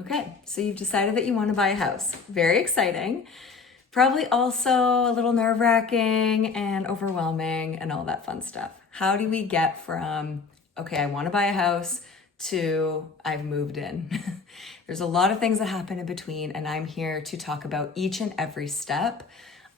Okay, so you've decided that you want to buy a house. Very exciting. Probably also a little nerve-wracking and overwhelming and all that fun stuff. How do we get from, okay, I want to buy a house to I've moved in? There's a lot of things that happen in between, and I'm here to talk about each and every step.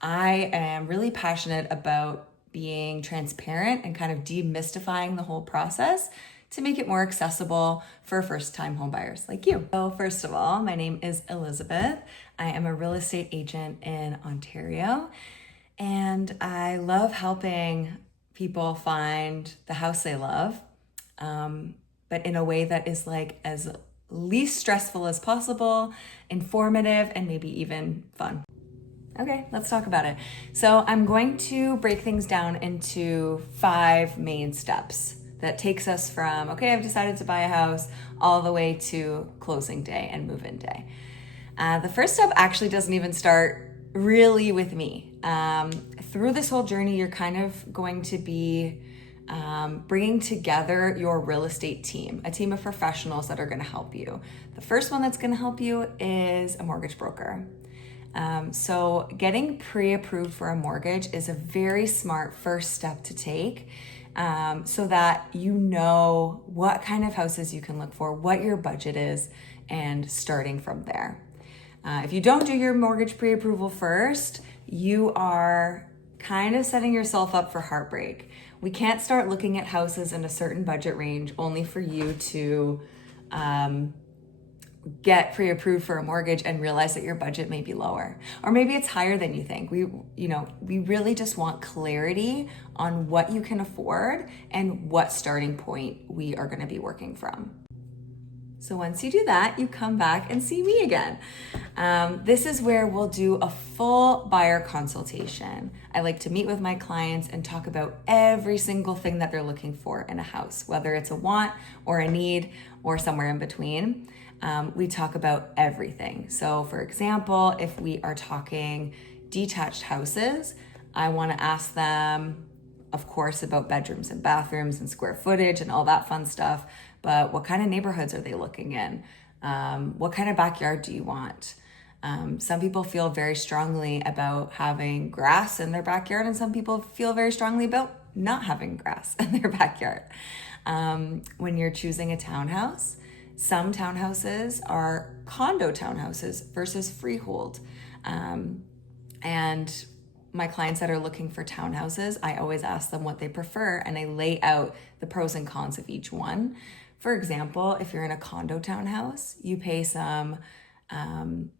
I am really passionate about being transparent and kind of demystifying the whole process to make it more accessible for first-time homebuyers like you. So first of all, my name is Elizabeth. I am a real estate agent in Ontario, and I love helping people find the house they love, but in a way that is like as least stressful as possible, informative, and maybe even fun. Okay, let's talk about it. So I'm going to break things down into 5 main steps that takes us from, okay, I've decided to buy a house, all the way to closing day and move-in day. The first step actually doesn't even start really with me. Through this whole journey, you're kind of going to be bringing together your real estate team, a team of professionals that are going to help you. The first one that's going to help you is a mortgage broker. So getting pre-approved for a mortgage is a very smart first step to take, so that you know what kind of houses you can look for, what your budget is, and starting from there. If you don't do your mortgage pre-approval first, you are kind of setting yourself up for heartbreak. We can't start looking at houses in a certain budget range only for you to get pre-approved for a mortgage and realize that your budget may be lower, or maybe it's higher than you think. We really just want clarity on what you can afford and what starting point we are going to be working from. So once you do that, you come back and see me again. This is where we'll do a full buyer consultation. I like to meet with my clients and talk about every single thing that they're looking for in a house, whether it's a want or a need or somewhere in between. We talk about everything. So for example, if we are talking detached houses, I want to ask them, of course, about bedrooms and bathrooms and square footage and all that fun stuff, but what kind of neighborhoods are they looking in? What kind of backyard do you want? Some people feel very strongly about having grass in their backyard, and some people feel very strongly about not having grass in their backyard. When you're choosing a townhouse, some townhouses are condo townhouses versus freehold. And my clients that are looking for townhouses, I always ask them what they prefer, and I lay out the pros and cons of each one. For example, if you're in a condo townhouse, you pay some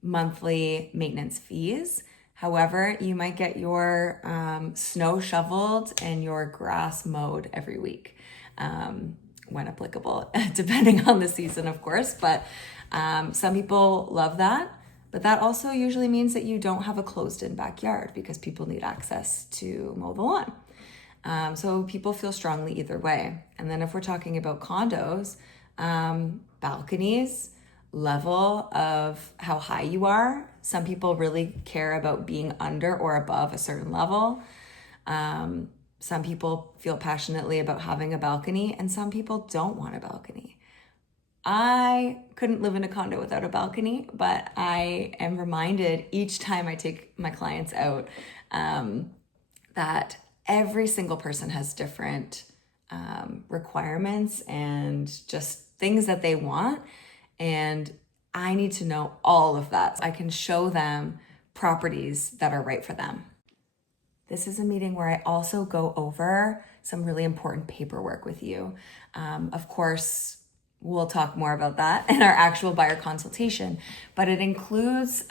monthly maintenance fees. However, you might get your snow shoveled and your grass mowed every week. When applicable, depending on the season, of course, but some people love that. But that also usually means that you don't have a closed-in backyard because people need access to mow the lawn. So people feel strongly either way. And then if we're talking about condos, balconies, level of how high you are. Some people really care about being under or above a certain level. Some people feel passionately about having a balcony, and some people don't want a balcony. I couldn't live in a condo without a balcony, but I am reminded each time I take my clients out that every single person has different requirements and just things that they want. And I need to know all of that. I can show them properties that are right for them. This is a meeting where I also go over some really important paperwork with you. Of course, we'll talk more about that in our actual buyer consultation, but it includes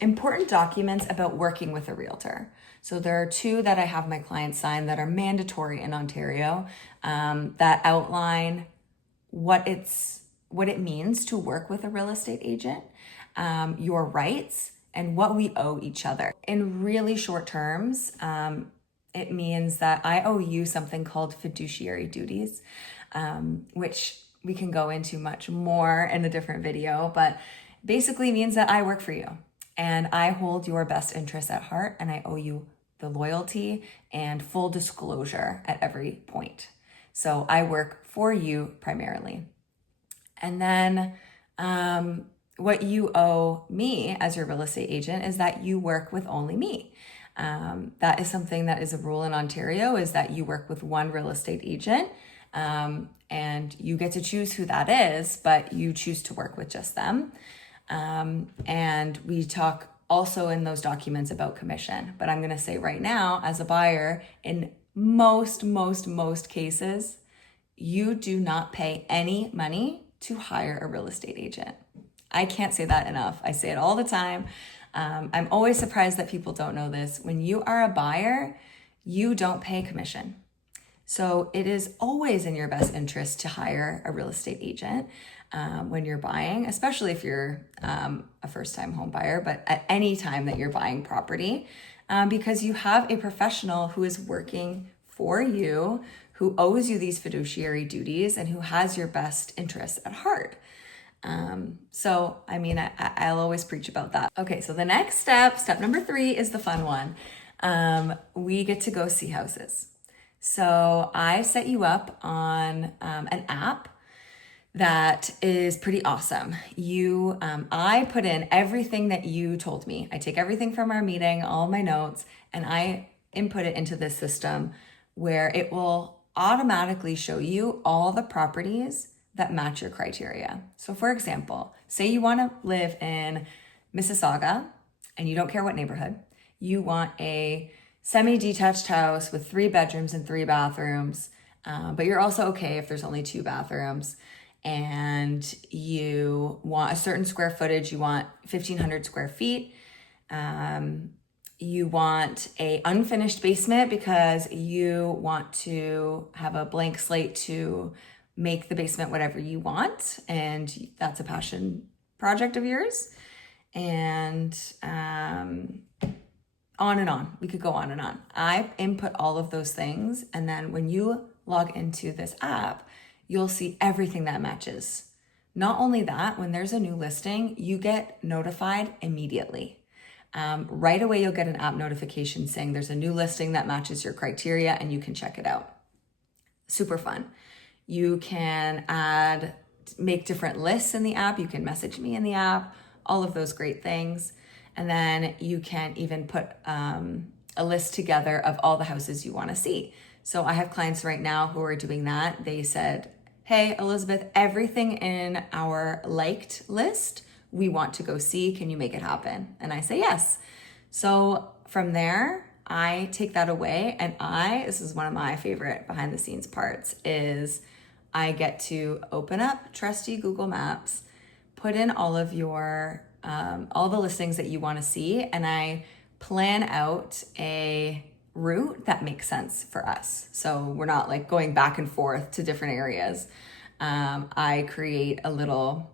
important documents about working with a realtor. So there are 2 that I have my clients sign that are mandatory in Ontario, that outline what it means to work with a real estate agent, your rights, and what we owe each other. In really short terms, it means that I owe you something called fiduciary duties, which we can go into much more in a different video, but basically means that I work for you and I hold your best interests at heart, and I owe you the loyalty and full disclosure at every point. So I work for you primarily. And then What you owe me as your real estate agent is that you work with only me. That is something that is a rule in Ontario, is that you work with one real estate agent, and you get to choose who that is, but you choose to work with just them. And we talk also in those documents about commission, but I'm going to say right now, as a buyer, in most cases, you do not pay any money to hire a real estate agent. I can't say that enough. I say it all the time. I'm always surprised that people don't know this. When you are a buyer, you don't pay commission. So it is always in your best interest to hire a real estate agent when you're buying, especially if you're a first-time home buyer, but at any time that you're buying property, because you have a professional who is working for you, who owes you these fiduciary duties, and who has your best interests at heart. So, I mean, I'll always preach about that. Okay, so the next step number 3, is the fun one. We get to go see houses. So I set you up on an app that is pretty awesome. I put in everything that you told me. I take everything from our meeting, all my notes, and I input it into this system where it will automatically show you all the properties that match your criteria. So for example, say you want to live in Mississauga and you don't care what neighborhood. You want a semi-detached house with 3 bedrooms and 3 bathrooms, but you're also okay if there's only 2 bathrooms, and you want a certain square footage. You want 1,500 square feet. You want a unfinished basement because you want to have a blank slate to make the basement whatever you want, and that's a passion project of yours. And on and on. We could go on and on. I input all of those things, and then when you log into this app, you'll see everything that matches. Not only that, when there's a new listing, you get notified immediately. Right away, you'll get an app notification saying there's a new listing that matches your criteria, and you can check it out. Super fun. You can make different lists in the app. You can message me in the app, all of those great things. And then you can even put a list together of all the houses you want to see. So I have clients right now who are doing that. They said, hey, Elizabeth, everything in our liked list, we want to go see. Can you make it happen? And I say yes. So from there, I take that away, and this is one of my favorite behind the scenes parts, is I get to open up trusty Google Maps, put in all of your all the listings that you want to see, and I plan out a route that makes sense for us. So we're not like going back and forth to different areas. I create a little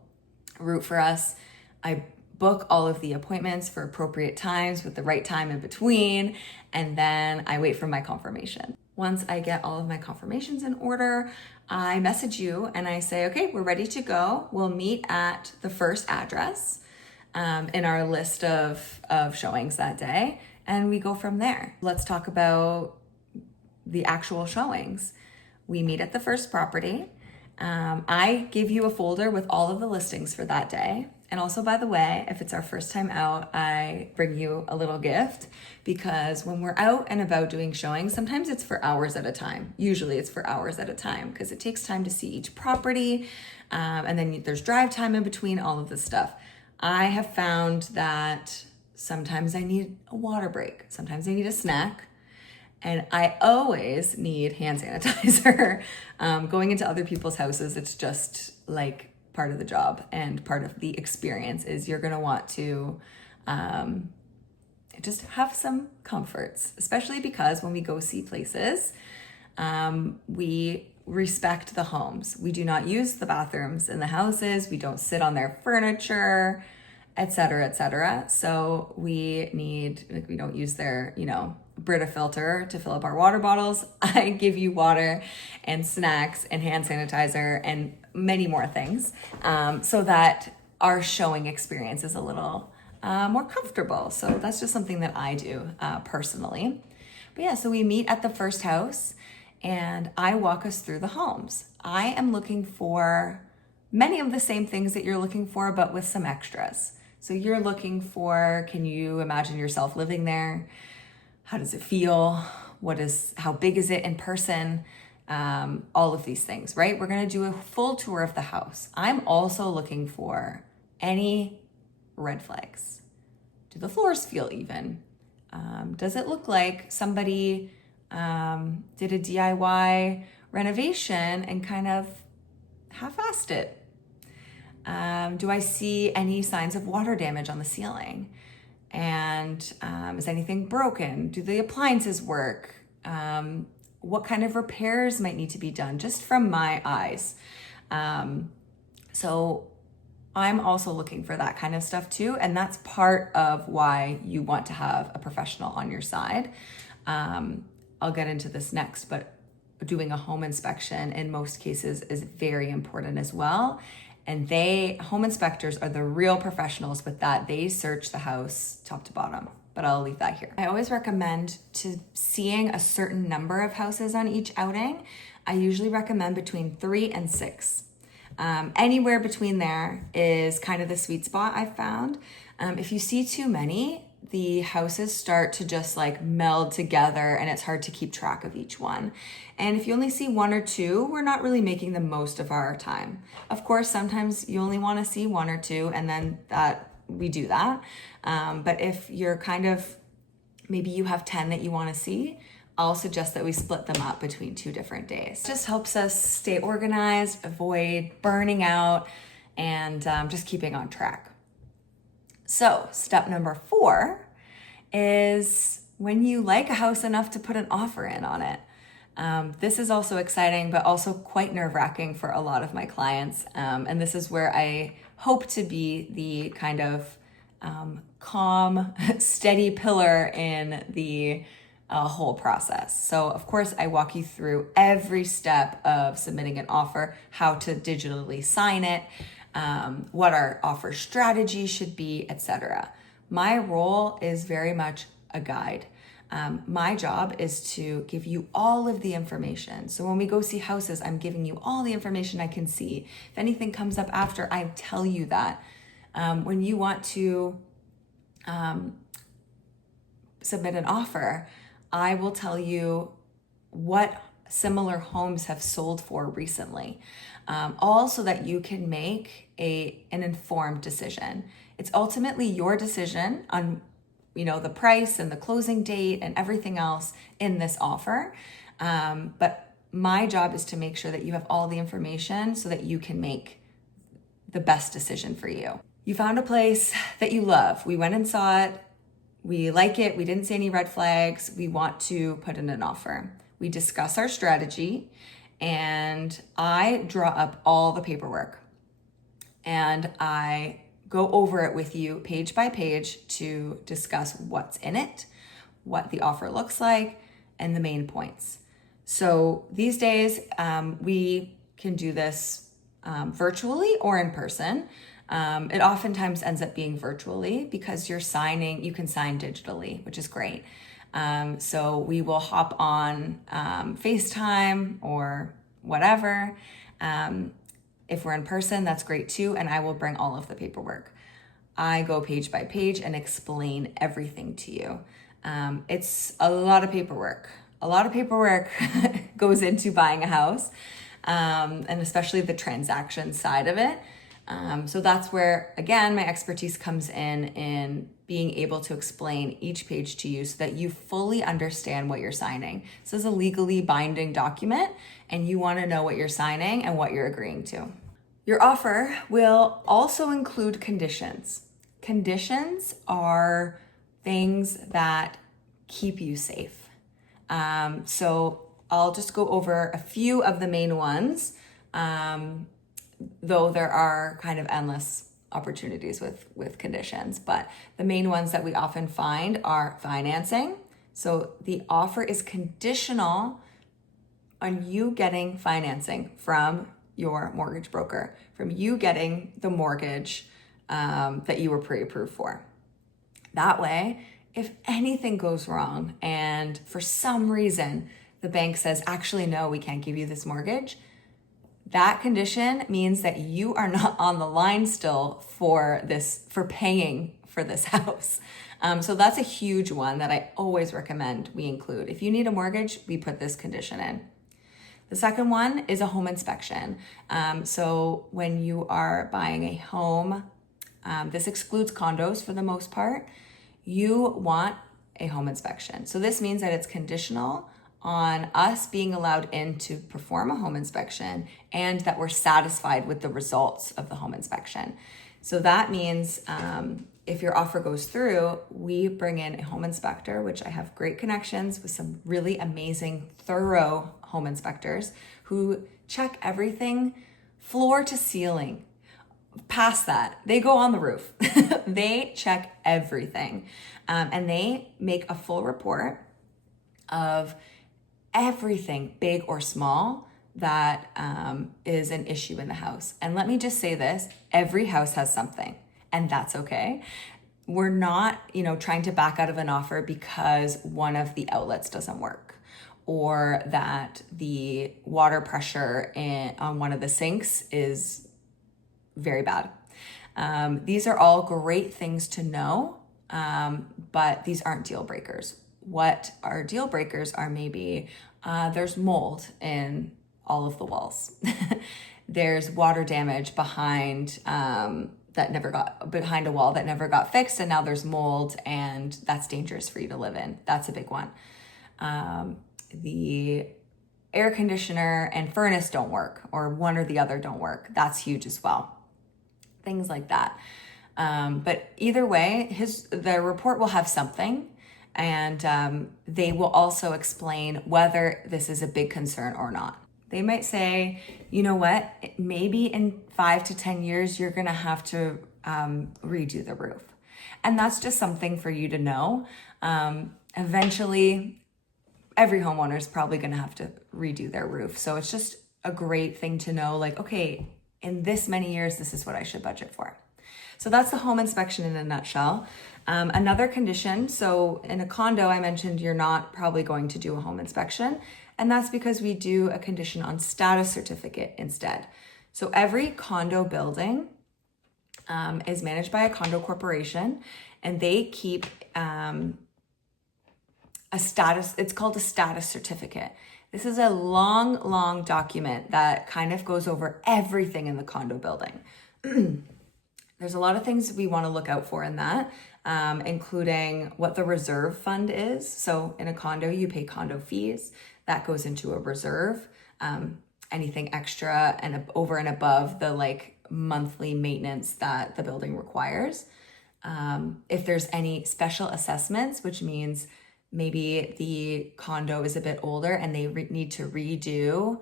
route for us. I book all of the appointments for appropriate times with the right time in between, and then I wait for my confirmation. Once I get all of my confirmations in order, I message you and I say, okay, we're ready to go. We'll meet at the first address in our list of showings that day, and we go from there. Let's talk about the actual showings. We meet at the first property. I give you a folder with all of the listings for that day. And also, by the way, if it's our first time out, I bring you a little gift, because when we're out and about doing showings, sometimes it's for hours at a time. Usually it's for hours at a time because it takes time to see each property. And then there's drive time in between, all of this stuff. I have found that sometimes I need a water break. Sometimes I need a snack. And I always need hand sanitizer. Going into other people's houses, it's just like part of the job and part of the experience is you're gonna want to just have some comforts, especially because when we go see places, we respect the homes. We do not use the bathrooms in the houses. We don't sit on their furniture, et cetera, et cetera. So we don't use their, Brita filter to fill up our water bottles. I give you water and snacks and hand sanitizer and many more things, so that our showing experience is a little more comfortable. So that's just something that I do personally. But yeah, so we meet at the first house and I walk us through the homes. I am looking for many of the same things that you're looking for, but with some extras. So you're looking for, can you imagine yourself living there? How does it feel? How big is it in person? All of these things, right? We're gonna do a full tour of the house. I'm also looking for any red flags. Do the floors feel even? Does it look like somebody did a DIY renovation and kind of half-assed it? Do I see any signs of water damage on the ceiling? And is anything broken? Do the appliances work? What kind of repairs might need to be done just from my eyes? So I'm also looking for that kind of stuff too. And that's part of why you want to have a professional on your side. I'll get into this next, but doing a home inspection in most cases is very important as well. And home inspectors are the real professionals with that. They search the house top to bottom, but I'll leave that here. I always recommend to seeing a certain number of houses on each outing. I usually recommend between 3 and 6. Anywhere between there is kind of the sweet spot I've found. If you see too many, the houses start to just like meld together and it's hard to keep track of each one. And if you only see 1 or 2, we're not really making the most of our time. Of course, sometimes you only want to see 1 or 2 and then we do that. But if you're maybe you have 10 that you want to see, I'll suggest that we split them up between 2 different days. It just helps us stay organized, avoid burning out, and just keeping on track. So step number 4 is when you like a house enough to put an offer in on it. This is also exciting, but also quite nerve-wracking for a lot of my clients. And this is where I hope to be the kind of calm, steady pillar in the whole process. So of course I walk you through every step of submitting an offer, how to digitally sign it, what our offer strategy should be, etc. My role is very much a guide. My job is to give you all of the information. So when we go see houses, I'm giving you all the information I can see. If anything comes up after, I tell you that. When you want to submit an offer, I will tell you what similar homes have sold for recently, all so that you can make an informed decision. It's ultimately your decision on the price and the closing date and everything else in this offer. But my job is to make sure that you have all the information so that you can make the best decision for you. You found a place that you love. We went and saw it. We like it. We didn't see any red flags. We want to put in an offer. We discuss our strategy and I draw up all the paperwork and I go over it with you page by page to discuss what's in it, what the offer looks like, and the main points. So these days, we can do this virtually or in person. It oftentimes ends up being virtually because you can sign digitally, which is great. So we will hop on FaceTime or whatever. If we're in person, that's great too, and I will bring all of the paperwork. I go page by page and explain everything to you. It's a lot of paperwork. A lot of paperwork goes into buying a house, and especially the transaction side of it. So that's where, again, my expertise comes in being able to explain each page to you so that you fully understand what you're signing. This is a legally binding document, and you want to know what you're signing and what you're agreeing to. Your offer will also include conditions. Conditions are things that keep you safe. So I'll just go over a few of the main ones, though there are kind of endless opportunities with conditions. But the main ones that we often find are financing. So the offer is conditional on you getting financing from your mortgage broker, from you getting the mortgage that you were pre-approved for. That way, if anything goes wrong and for some reason the bank says, actually, no, we can't give you this mortgage, that condition means that you are not on the line still for paying for this house. So that's a huge one that I always recommend we include. If you need a mortgage, we put this condition in. The second one is a home inspection. So when you are buying a home, this excludes condos for the most part, you want a home inspection. So this means that it's conditional on us being allowed in to perform a home inspection and that we're satisfied with the results of the home inspection. So that means if your offer goes through, we bring in a home inspector, which I have great connections with some really amazing, thorough home inspectors who check everything floor to ceiling. Past that, they go on the roof. They check everything. And they make a full report of everything, big or small, that is an issue in the house. And let me just say this, every house has something, and that's okay. We're not, trying to back out of an offer because one of the outlets doesn't work, or that the water pressure on one of the sinks is very bad. These are all great things to know, but these aren't deal breakers. What are deal breakers are maybe there's mold in all of the walls. There's water damage behind a wall that never got fixed, and now there's mold, and that's dangerous for you to live in. That's a big one. The air conditioner and furnace don't work, or one or the other don't work. That's huge as well. Things like that. But either way, the report will have something, and they will also explain whether this is a big concern or not. They might say, you know what, maybe in 5 to 10 years, you're gonna have to redo the roof. And that's just something for you to know. Eventually, every homeowner is probably gonna have to redo their roof. So it's just a great thing to know, like, okay, in this many years, this is what I should budget for. So that's the home inspection in a nutshell. Another condition, so in a condo, I mentioned you're not probably going to do a home inspection, and that's because we do a condition on status certificate instead. So every condo building is managed by a condo corporation, and they keep a status, it's called a status certificate. This is a long document that kind of goes over everything in the condo building. There's a lot of things we want to look out for in that, including what the reserve fund is. So in a condo, you pay condo fees. That goes into a reserve. Anything extra and over and above the monthly maintenance that the building requires. If there's any special assessments, which means maybe the condo is a bit older and they need to redo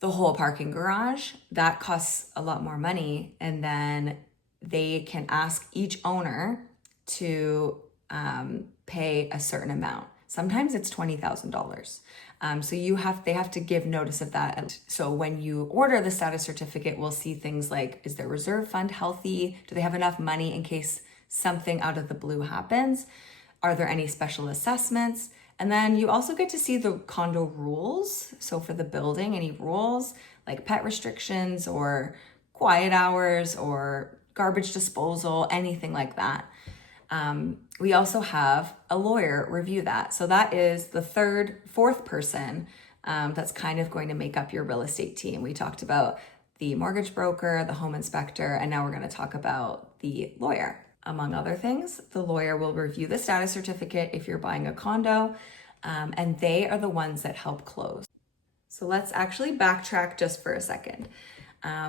the whole parking garage, that costs a lot more money. And then they can ask each owner to pay a certain amount. Sometimes it's $20,000. So they have to give notice of that. And so when you order the status certificate, we'll see things like, is their reserve fund healthy? Do they have enough money in case something out of the blue happens? Are there any special assessments? And then you also get to see the condo rules. So for the building, any rules like pet restrictions or quiet hours or garbage disposal, anything like that. We also have a lawyer review that. So that is the fourth person that's kind of going to make up your real estate team. We talked about the mortgage broker, the home inspector, and now we're going to talk about the lawyer. Among other things, the lawyer will review the status certificate if you're buying a condo, and they are the ones that help close. So let's actually backtrack just for a second.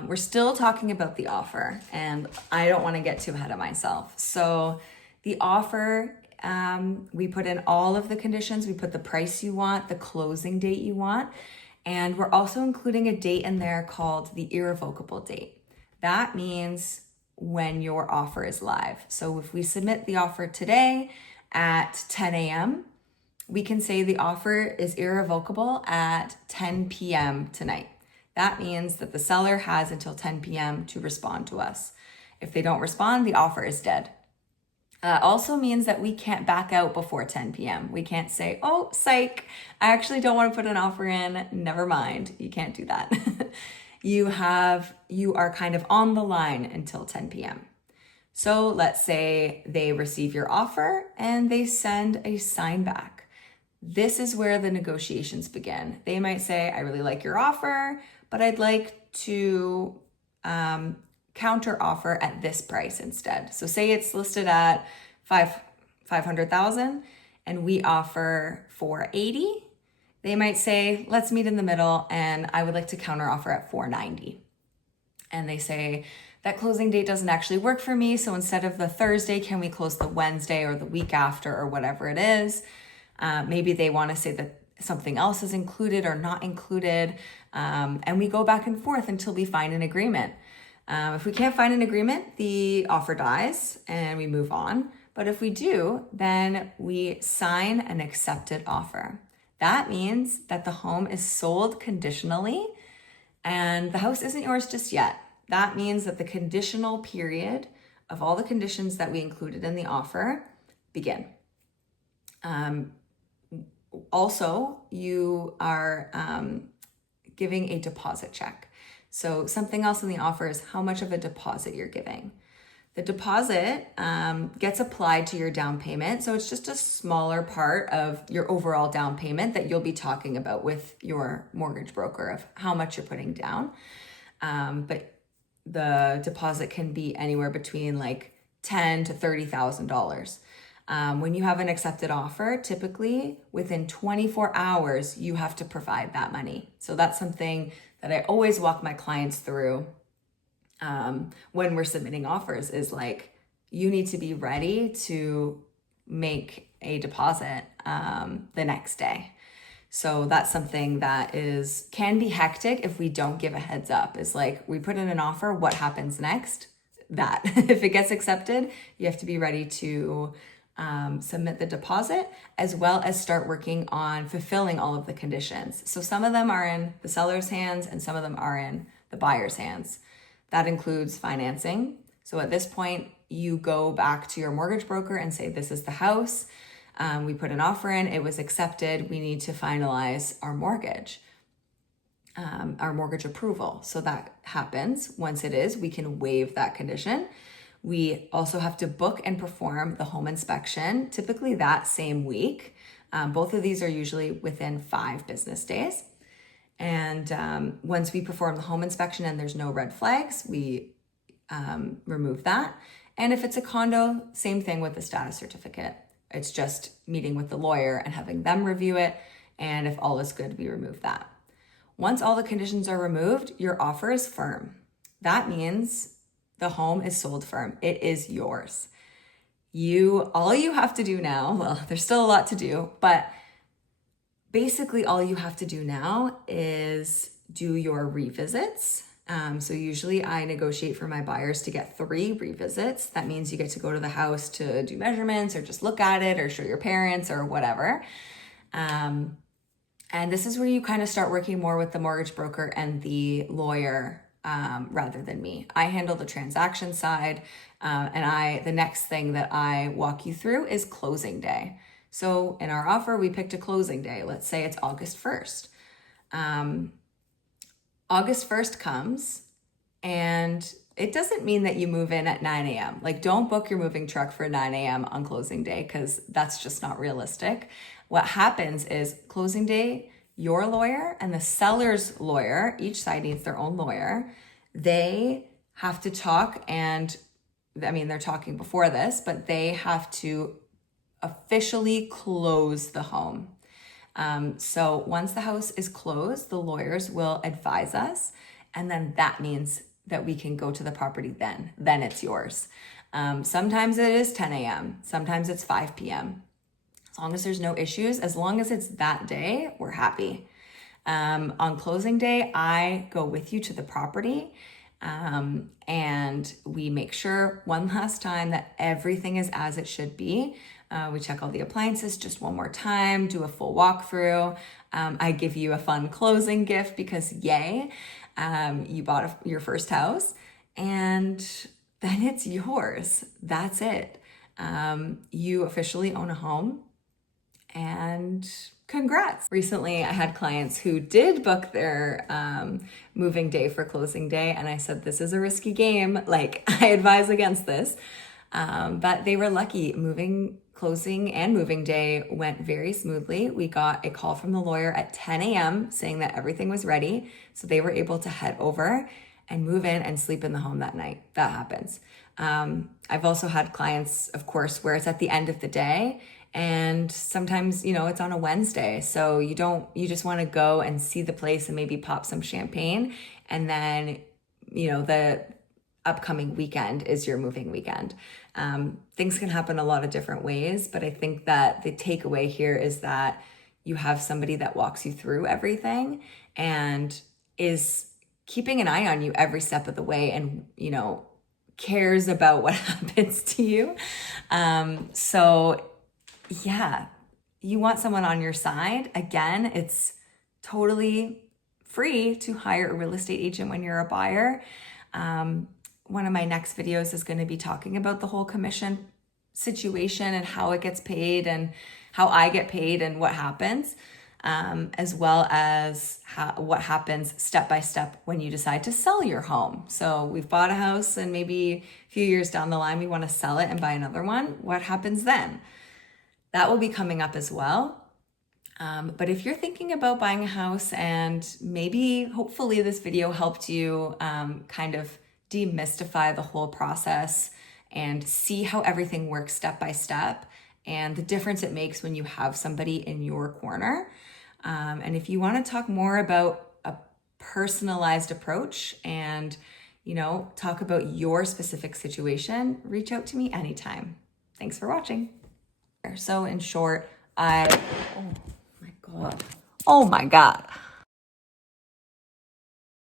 We're still talking about the offer, and I don't want to get too ahead of myself. So the offer, we put in all of the conditions. We put the price you want, the closing date you want, and we're also including a date in there called the irrevocable date. That means when your offer is live. So if we submit the offer today at 10 a.m., we can say the offer is irrevocable at 10 p.m. tonight. That means that the seller has until 10 p.m. to respond to us. If they don't respond, the offer is dead. Also means that we can't back out before 10 p.m. We can't say, oh, psych, I actually don't want to put an offer in. Never mind. You can't do that. you are kind of on the line until 10 p.m. So let's say they receive your offer and they send a sign back. This is where the negotiations begin. They might say, I really like your offer, but I'd like to counter offer at this price instead. So say it's listed at 500,000 and we offer 480. They might say, let's meet in the middle and I would like to counter offer at 490. And they say, that closing date doesn't actually work for me. So instead of the Thursday, can we close the Wednesday or the week after or whatever it is? Maybe they want to say that something else is included or not included. And we go back and forth until we find an agreement. If we can't find an agreement, the offer dies and we move on. But if we do, then we sign an accepted offer. That means that the home is sold conditionally and the house isn't yours just yet. That means that the conditional period of all the conditions that we included in the offer begin. Also, you are giving a deposit check. So something else in the offer is how much of a deposit you're giving. The deposit gets applied to your down payment. So it's just a smaller part of your overall down payment that you'll be talking about with your mortgage broker of how much you're putting down. But the deposit can be anywhere between like $10,000 to $30,000. When you have an accepted offer, typically within 24 hours, you have to provide that money. So that's something that I always walk my clients through when we're submitting offers is like, you need to be ready to make a deposit the next day. So that's something that can be hectic if we don't give a heads up. It's like we put in an offer, what happens next? That if it gets accepted, you have to be ready to submit the deposit as well as start working on fulfilling all of the conditions. So some of them are in the seller's hands and some of them are in the buyer's hands. That includes financing. So at this point, you go back to your mortgage broker and say, this is the house. We put an offer in, it was accepted. We need to finalize our mortgage approval. So that happens. Once it is, we can waive that condition. We also have to book and perform the home inspection, typically that same week. Both of these are usually within 5 business days. And once we perform the home inspection and there's no red flags, we remove that. And if it's a condo, same thing with the status certificate. It's just meeting with the lawyer and having them review it. And if all is good, we remove that. Once all the conditions are removed, your offer is firm. That means the home is sold firm. It is yours. All you have to do now, well, there's still a lot to do, but basically all you have to do now is do your revisits. So usually I negotiate for my buyers to get 3 revisits. That means you get to go to the house to do measurements or just look at it or show your parents or whatever. And this is where you kind of start working more with the mortgage broker and the lawyer rather than me. I handle the transaction side, and the next thing that I walk you through is closing day. So in our offer, we picked a closing day. Let's say it's August 1st. August 1st comes, and it doesn't mean that you move in at 9 a.m. Like, don't book your moving truck for 9 a.m. on closing day because that's just not realistic. What happens is closing day, your lawyer and the seller's lawyer, each side needs their own lawyer. They have to talk, and I mean, they're talking before this, but they have to officially close the home. So once the house is closed, the lawyers will advise us, and then that means that we can go to the property then it's yours. Sometimes it is 10 a.m., sometimes it's 5 p.m. As long as there's no issues, as long as it's that day, we're happy. On closing day, I go with you to the property, and we make sure one last time that everything is as it should be. We check all the appliances just one more time, do a full walkthrough. I give you a fun closing gift because yay, you bought your first house, and then it's yours. That's it. You officially own a home. and congrats. Recently, I had clients who did book their moving day for closing day, and I said, this is a risky game. Like, I advise against this. But they were lucky. Closing and moving day went very smoothly. We got a call from the lawyer at 10 a.m. saying that everything was ready. So they were able to head over and move in and sleep in the home that night. That happens. I've also had clients, of course, where it's at the end of the day, and sometimes, it's on a Wednesday. So you just want to go and see the place and maybe pop some champagne. And then, the upcoming weekend is your moving weekend. Things can happen a lot of different ways, but I think that the takeaway here is that you have somebody that walks you through everything and is keeping an eye on you every step of the way and, cares about what happens to you. So yeah, you want someone on your side. Again, it's totally free to hire a real estate agent when you're a buyer. One of my next videos is going to be talking about the whole commission situation and how it gets paid and how I get paid and what happens, as well as what happens step by step when you decide to sell your home. So we've bought a house and maybe a few years down the line, we want to sell it and buy another one. What happens then? That will be coming up as well. But if you're thinking about buying a house and maybe hopefully this video helped you kind of demystify the whole process and see how everything works step by step and the difference it makes when you have somebody in your corner. And if you want to talk more about a personalized approach and, talk about your specific situation, reach out to me anytime. Thanks for watching. So in short, oh my God.